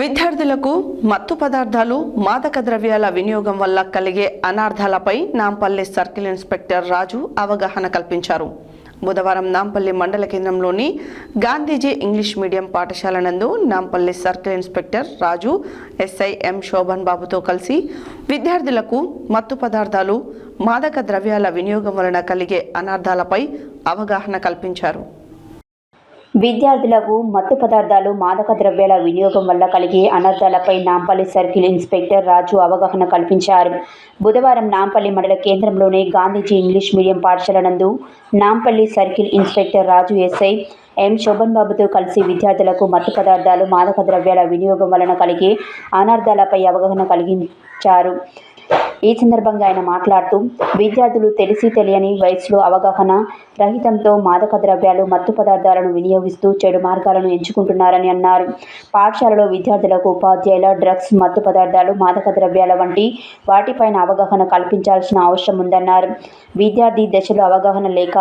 విద్యార్థులకు మత్తు పదార్థాలు మాదక ద్రవ్యాల వినియోగం వల్ల కలిగే అనార్థాలపై నాంపల్లి సర్కిల్ ఇన్స్పెక్టర్ రాజు అవగాహన కల్పించారు. బుధవారం నాంపల్లి మండల కేంద్రంలోని గాంధీజీ ఇంగ్లీష్ మీడియం పాఠశాల నందు Nampally circle inspector Raju SI M Shobhan బాబుతో కలిసి విద్యార్థులకు మత్తు పదార్థాలు మాదక ద్రవ్యాల వినియోగం వలన కలిగే అనార్థాలపై అవగాహన కల్పించారు. విద్యార్థులకు మత్తు పదార్థాలు మాదక ద్రవ్యాల వినియోగం వల్ల కలిగే అనర్థాలపై నాంపల్లి సర్కిల్ ఇన్స్పెక్టర్ రాజు అవగాహన కల్పించారు. బుధవారం నాంపల్లి మండల కేంద్రంలోని గాంధీజీ ఇంగ్లీష్ మీడియం పాఠశాల నందు Nampally circle inspector Raju SI M Shobhan బాబుతో కలిసి విద్యార్థులకు మత్తు పదార్థాలు మాదక ద్రవ్యాల వినియోగం వలన కలిగే అనర్థాలపై అవగాహన కలిగించారు. ఈ సందర్భంగా ఆయన మాట్లాడుతూ విద్యార్థులు తెలిసి తెలియని వయసులో అవగాహన రహితంతో మాదక ద్రవ్యాలు మత్తు పదార్థాలను వినియోగిస్తూ చెడు మార్గాలను ఎంచుకుంటున్నారని అన్నారు. పాఠశాలలో విద్యార్థులకు ఉపాధ్యాయుల డ్రగ్స్, మత్తు పదార్థాలు, మాదక ద్రవ్యాల వంటి వాటిపైన అవగాహన కల్పించాల్సిన అవసరం ఉందన్నారు. విద్యార్థి దశలో అవగాహన లేక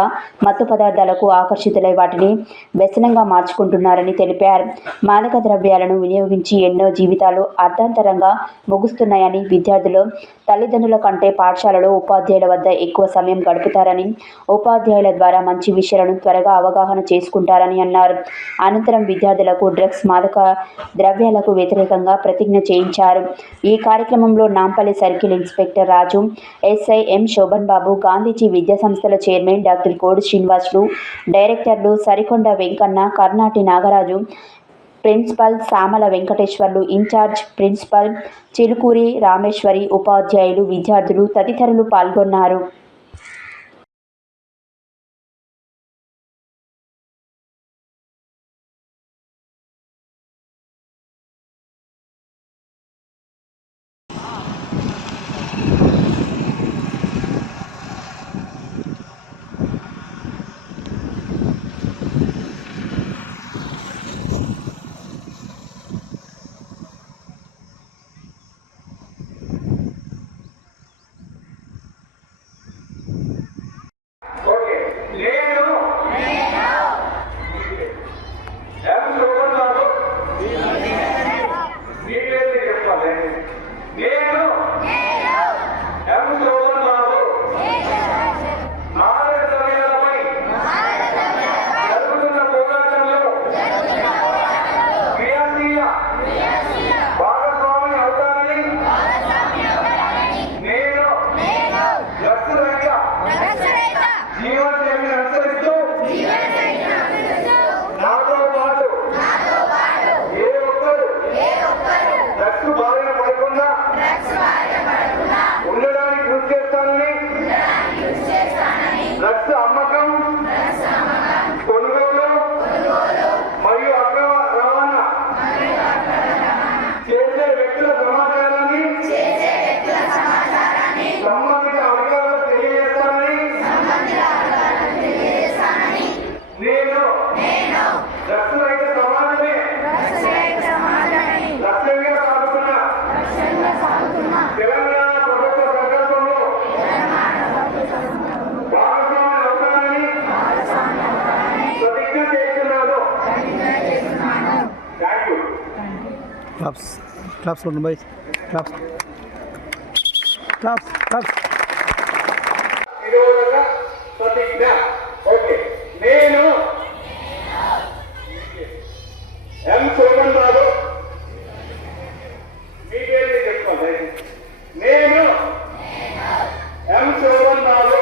మత్తు పదార్థాలకు ఆకర్షితులై వాటిని వ్యసనంగా మార్చుకుంటున్నారని తెలిపారు. మాదక ద్రవ్యాలను వినియోగించి ఎన్నో జీవితాలు అర్ధాంతరంగా ముగుస్తున్నాయని, విద్యార్థులు తల్లిదండ్రుల కంటే పాఠశాలలో ఉపాధ్యాయుల వద్ద ఎక్కువ సమయం గడుపుతారని, ఉపాధ్యాయుల ద్వారా మంచి విషయాలను త్వరగా అవగాహన చేసుకుంటారని అన్నారు. అనంతరం విద్యార్థులకు డ్రగ్స్, మాదక ద్రవ్యాలకు వ్యతిరేకంగా ప్రతిజ్ఞ చేయించారు. ఈ కార్యక్రమంలో Nampally circle inspector Raju, SI M Shobhan Babu, Gandhiji విద్యా సంస్థల చైర్మన్ డాక్టర్ కోడి శ్రీనివాసులు, డైరెక్టర్లు Sarikonda Venkanna, Karnati Nagaraju, principal Samala Venkateswarlu, in-charge principal Chilukuri Rameswari, ఉపాధ్యాయులు, విద్యార్థులు తదితరులు పాల్గొన్నారు. డ్రగ్స్ అమ్మకం, కొనుగోలు మరియు అక్రమ రవాణా చేసే వ్యక్తుల సమాచారాన్ని సంబంధిత అధికారులకు తెలియజేస్తానని నేను డ్రగ్స్ రహిత సమాజమే లక్ష్యంగా సాగుతున్న తెలంగాణ ప్రభుత్వ సంకల్పంలో Claps for the boys. Claps. Okay, నేను ఎం శోభన్ బాబు, మీ పేరు చెప్పుకోండి. నేను ఎం శోభన్ బాబు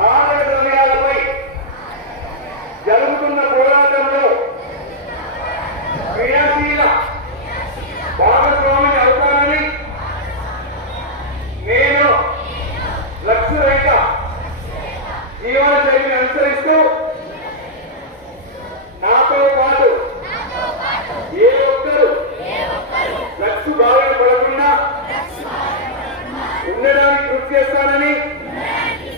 నా